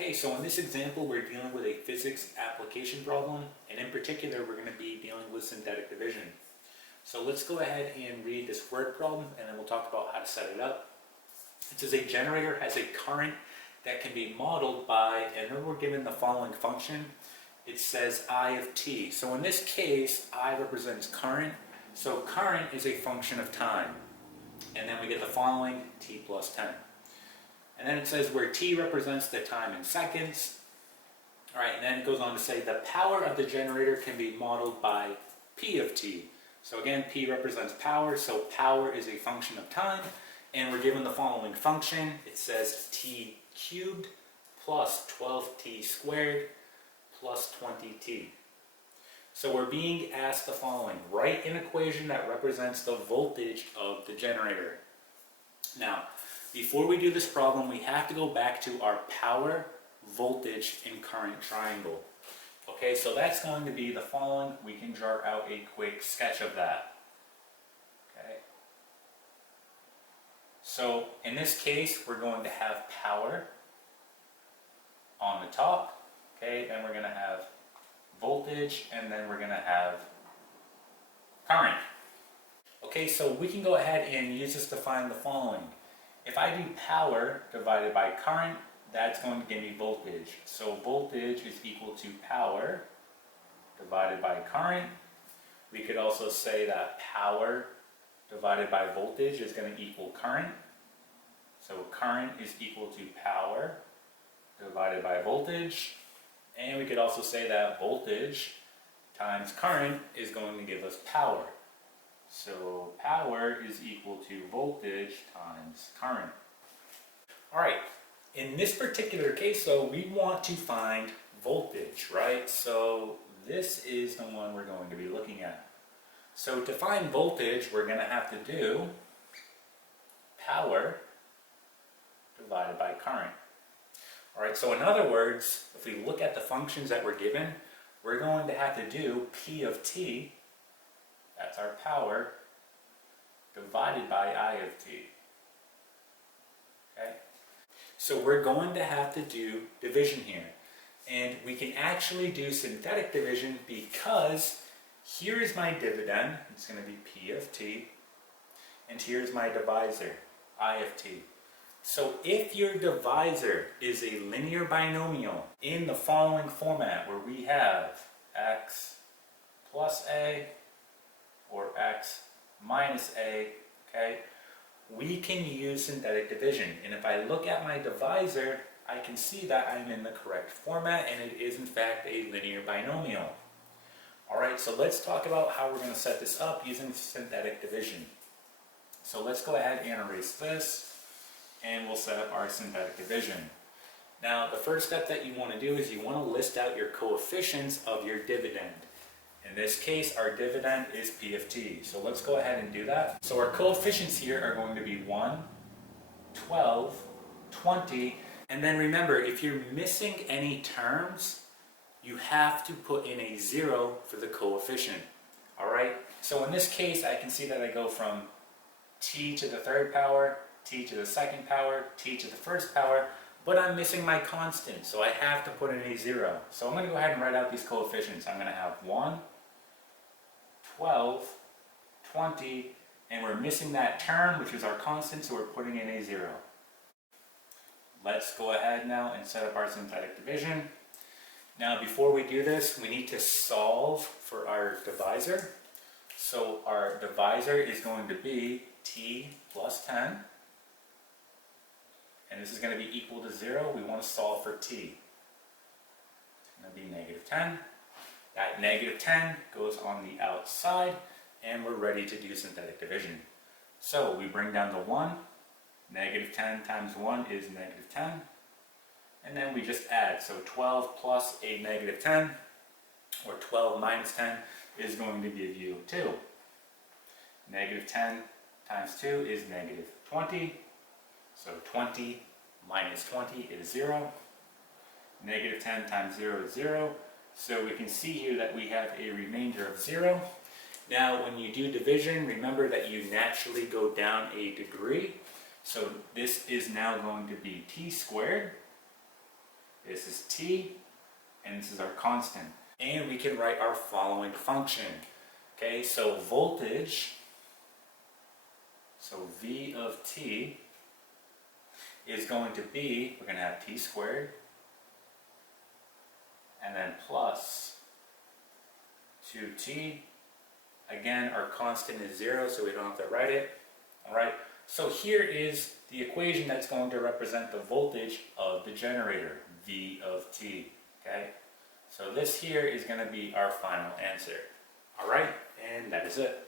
Okay, so in this example, we're dealing with a physics application problem, and in particular, we're going to be dealing with synthetic division. So let's go ahead and read this word problem, and then we'll talk about how to set it up. It says a generator has a current that can be modeled by, and then we're given the following function. It says I of t. So in this case, I represents current. So current is a function of time. And then we get the following, t plus 10. And then it says where t represents the time in seconds. All right, and then it goes on to say the power of the generator can be modeled by p of t. So again, p represents power, so power is a function of time. And we're given the following function. It says t cubed plus 12t squared plus 20t. So we're being asked the following. Write an equation that represents the voltage of the generator. Now, before we do this problem, we have to go back to our power, voltage, and current triangle. Okay, so that's going to be the following. We can draw out a quick sketch of that. Okay. So in this case, we're going to have power on the top. Okay, then we're going to have voltage, and then we're going to have current. Okay, so we can go ahead and use this to find the following. If I do power divided by current, that's going to give me voltage. So voltage is equal to power divided by current. We could also say that power divided by voltage is going to equal current. So current is equal to power divided by voltage. And we could also say that voltage times current is going to give us power. So power is equal to voltage times current. All right, in this particular case, though, we want to find voltage, right? So this is the one we're going to be looking at. So to find voltage, we're going to have to do power divided by current. All right, so in other words, if we look at the functions that we're given, we're going to have to do P of t, that's our power, divided by I of t. Okay? So we're going to have to do division here. And we can actually do synthetic division because here is my dividend, it's going to be P of t, and here's my divisor, I of t. So if your divisor is a linear binomial in the following format where we have x plus a or x minus a, okay, we can use synthetic division. And if I look at my divisor, I can see that I'm in the correct format and it is in fact a linear binomial. Alright, so let's talk about how we're going to set this up using synthetic division. So let's go ahead and erase this. And we'll set up our synthetic division. Now, the first step that you want to do is you want to list out your coefficients of your dividend. In this case, our dividend is P of t. So let's go ahead and do that. So our coefficients here are going to be 1, 12, 20, and then remember, if you're missing any terms, you have to put in a 0 for the coefficient. Alright? So in this case, I can see that I go from t to the third power, t to the second power, t to the first power, but I'm missing my constant, so I have to put in a 0. So I'm going to go ahead and write out these coefficients. I'm going to have 1, 12, 20, and we're missing that term, which is our constant, so we're putting in a 0. Let's go ahead now and set up our synthetic division. Now, before we do this, we need to solve for our divisor. So our divisor is going to be t plus 10. And this is going to be equal to 0. We want to solve for t. It's going to be negative 10. That negative 10 goes on the outside, and we're ready to do synthetic division. So we bring down the 1. Negative 10 times 1 is negative 10. And then we just add. So 12 plus a negative 10, or 12 minus 10, is going to give you 2. Negative 10 times 2 is negative 20. So 20 minus 20 is 0. Negative 10 times 0 is 0. So we can see here that we have a remainder of 0. Now when you do division, remember that you naturally go down a degree. So this is now going to be t squared This is T, and this is our constant. And we can write our following function. Okay, so voltage, so V of T is going to be, we're going to have T squared, and then plus 2T. Again, our constant is 0, so we don't have to write it. Alright, so here is the equation that's going to represent the voltage of the generator, V of T. Okay, so this here is going to be our final answer. Alright, and that is it.